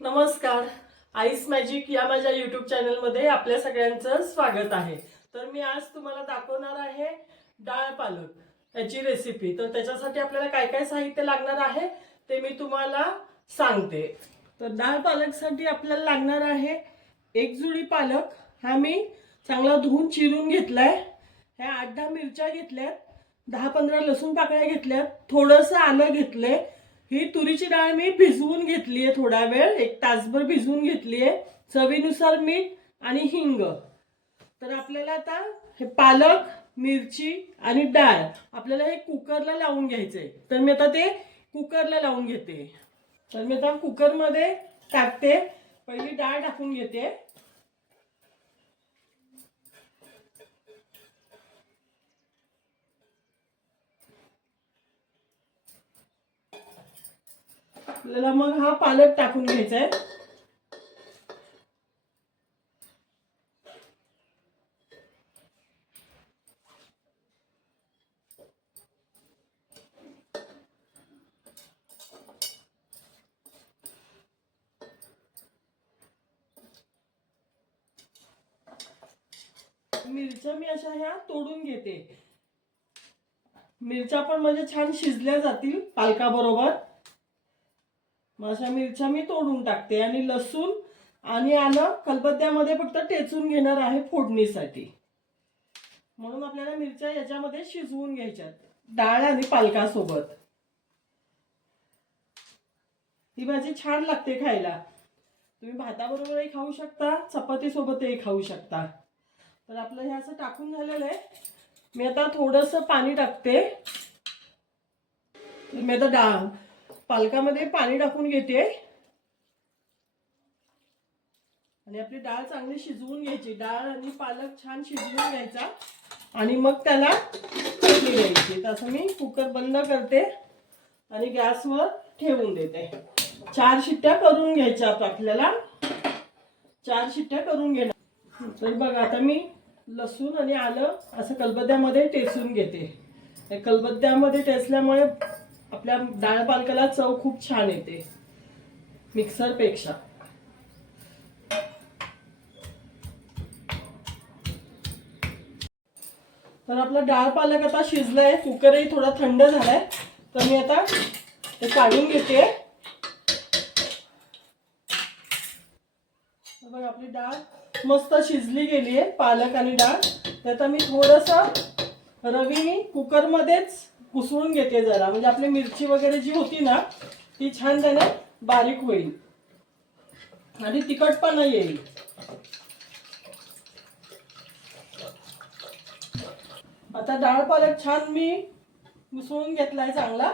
नमस्कार. Ice magic या माझ्या यूट्यूब चॅनलमध्ये आपल्या सगळ्यांचं स्वागत आहे. तर मी आज तुम्हाला दाखवणार आहे डाळ पालक याची रेसिपी. तर त्याच्यासाठी आपल्याला काय काय साहित्य लागणार आहे ते मी तुम्हाला सांगते. तर डाळ पालकसाठी आपल्याला लागणार आहे एक जुडी पालक. हा मी चांगला धुवून चिरून घेतलाय. ह्या 8-10 मिरच्या घेतल्यात, 10-15 लसूण पाकळ्या घेतल्यात, थोडंसं आलं घेतलंय. ही तुरीची डाळ मी भिजवून घेतलीये, थोडा वेळ 1 तासभर भिजवून घेतलीये. चवीनुसार मीठ आणि हिंग. तर आपल्याला आता हे पालक, मिरची आणि डाळ आपल्याला हे कुकरला लावून घ्यायचंय. तर मी आता ते कुकरला लावून घेते. तर मी आता कुकरमध्ये टाकते. पहिली डाळ टाकून घेते. आपल्याला मग हा पालक टाकून घ्यायचा आहे. मिरच्या मी अशा ह्या तोडून घेते. मिरच्या पण म्हणजे छान शिजल्या जातील पालकाबरोबर. मग अशा मिरच्या मी तोडून टाकते. आणि लसूण आणि आलं खलबत्त्यामध्ये फक्त टेचून घेणार आहे फोडणीसाठी. म्हणून आपल्याला मिरच्या याच्यामध्ये शिजवून घ्यायच्यात डाळ आणि पालकासोबत. ही भाजी छान लागते खायला. तुम्ही भाताबरोबरही खाऊ शकता, चपाती सोबतही खाऊ शकता. तर आपलं हे असं टाकून झालेलं आहे. मी आता थोडंसं पाणी टाकते. मी आता डाळ पालकामध्ये पाणी टाकून घेते. आणि आपली डाळ चांगली शिजवून घ्यायची. डाळ आणि पालक छान शिजवून घ्यायचा आणि मग त्याला फोडणी द्यायची. तसं मी कुकर बंद करते आणि गॅसवर ठेवून देते. 4 शिट्ट्या करून घ्यायच्या आपल्याला. 4 शिट्ट्या करून घेणार. तर बघा आता मी लसूण आणि आलं असं खलबत्त्यामध्ये टेचून घेते. खलबत्त्यामध्ये टेचल्यामुळे आपल्या डाळ पालकाला चव खूप छान येते मिक्सरपेक्षा. तर आपला डाळ पालक आता शिजलाय. कुकरही थोडा थंड झालाय. तर मी आता ते काढून घेते. बघा आपली डाळ मस्त शिजली गेली आहे, पालक आणि डाळ. तर आता मी थोडंसं रवी कुकरमध्येच कुसळून घेते जरा, म्हणजे आपली मिरची वगैरे जी होती ना ती छान त्याने बारीक होईल आणि तिखटपणा येईल. आता डाळ पालक छान मी मिसळून घेतलाय चांगला.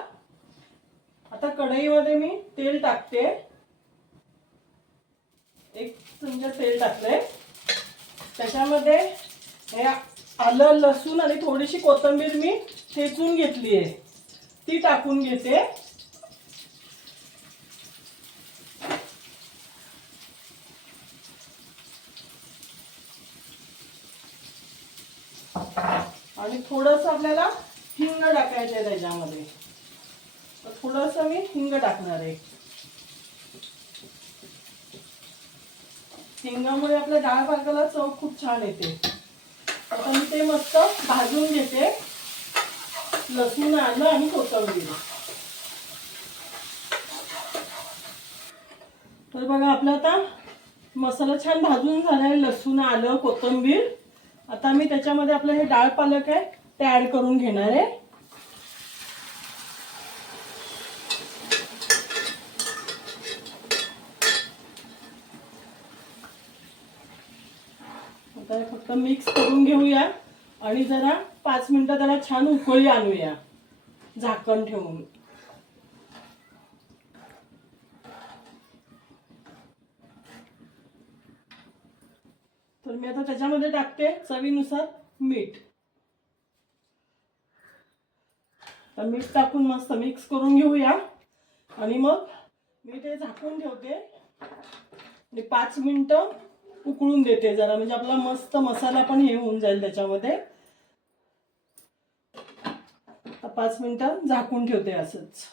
आता कढईमध्ये मी तेल टाकते. 1 चमचा तेल टाकले. त्याच्यामध्ये हे आलं, लसूण आणि थोडीशी कोथिंबीर मी ठेचून घेतली आहे, ती टाकून घेते. आणि थोडंसं आपल्याला हिंग टाकायचं आहे त्याच्यामध्ये. तर थोडंसं मी हिंग टाकणार आहे. हिंगामुळे आपल्या डाळ पालकाला चव खूप छान येते. आता मी ते मस्त भाजून घेते. लसूण, आलं आणि कोथिंबीर. तर बघा आपला आता मसाला छान भाजून झालाय. लसूण, आलं, कोथिंबीर. आता मी त्याच्यामध्ये आपलं हे डाळ पालक आहे ते ऍड करून घेणार आहे. आता हे फक्त मिक्स करून घेऊया आणि जरा 5 मिनिटं त्याला छान उकळी आणूया झाकण ठेवून. तर मी आता त्याच्यामध्ये टाकते चवीनुसार मीठ. तर मीठ टाकून मस्त मिक्स करून घेऊया आणि मग मी ते झाकून ठेवते आणि 5 मिनिटं उकळून देते जरा, म्हणजे आपला मस्त मसाला पण हे होऊन जाईल त्याच्यामध्ये. 5 मिनिटं झाकून ठेवते असंच.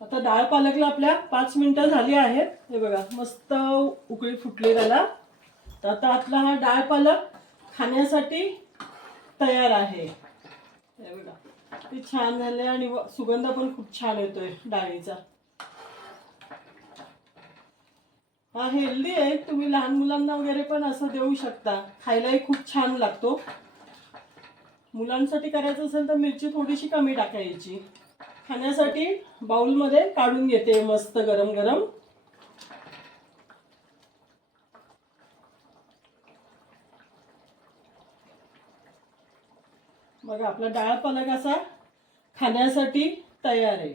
आता डाळ पालकला आपल्या 5 मिनिटं झाली आहेत. हे बघा मस्त उकळी फुटली त्याला. तर आता आपला हा डाळ पालक खाण्यासाठी तयार आहे. हे बघा किती छान झाले आणि सुगंध पण खूप छान येतोय डाळीचा. हा हेल्दी आहे, तुम्ही लहान मुलांना वगैरे पण असं देऊ शकता, खायलाही खूप छान लागतो. मुलांसाठी करायचं असेल तर मिरची थोडीशी कमी टाकायची. खाण्यासाठी बाउलमध्ये काढून घेते मस्त गरम गरम. बघा आपला डाळ पालक असा खाण्यासाठी तयार आहे.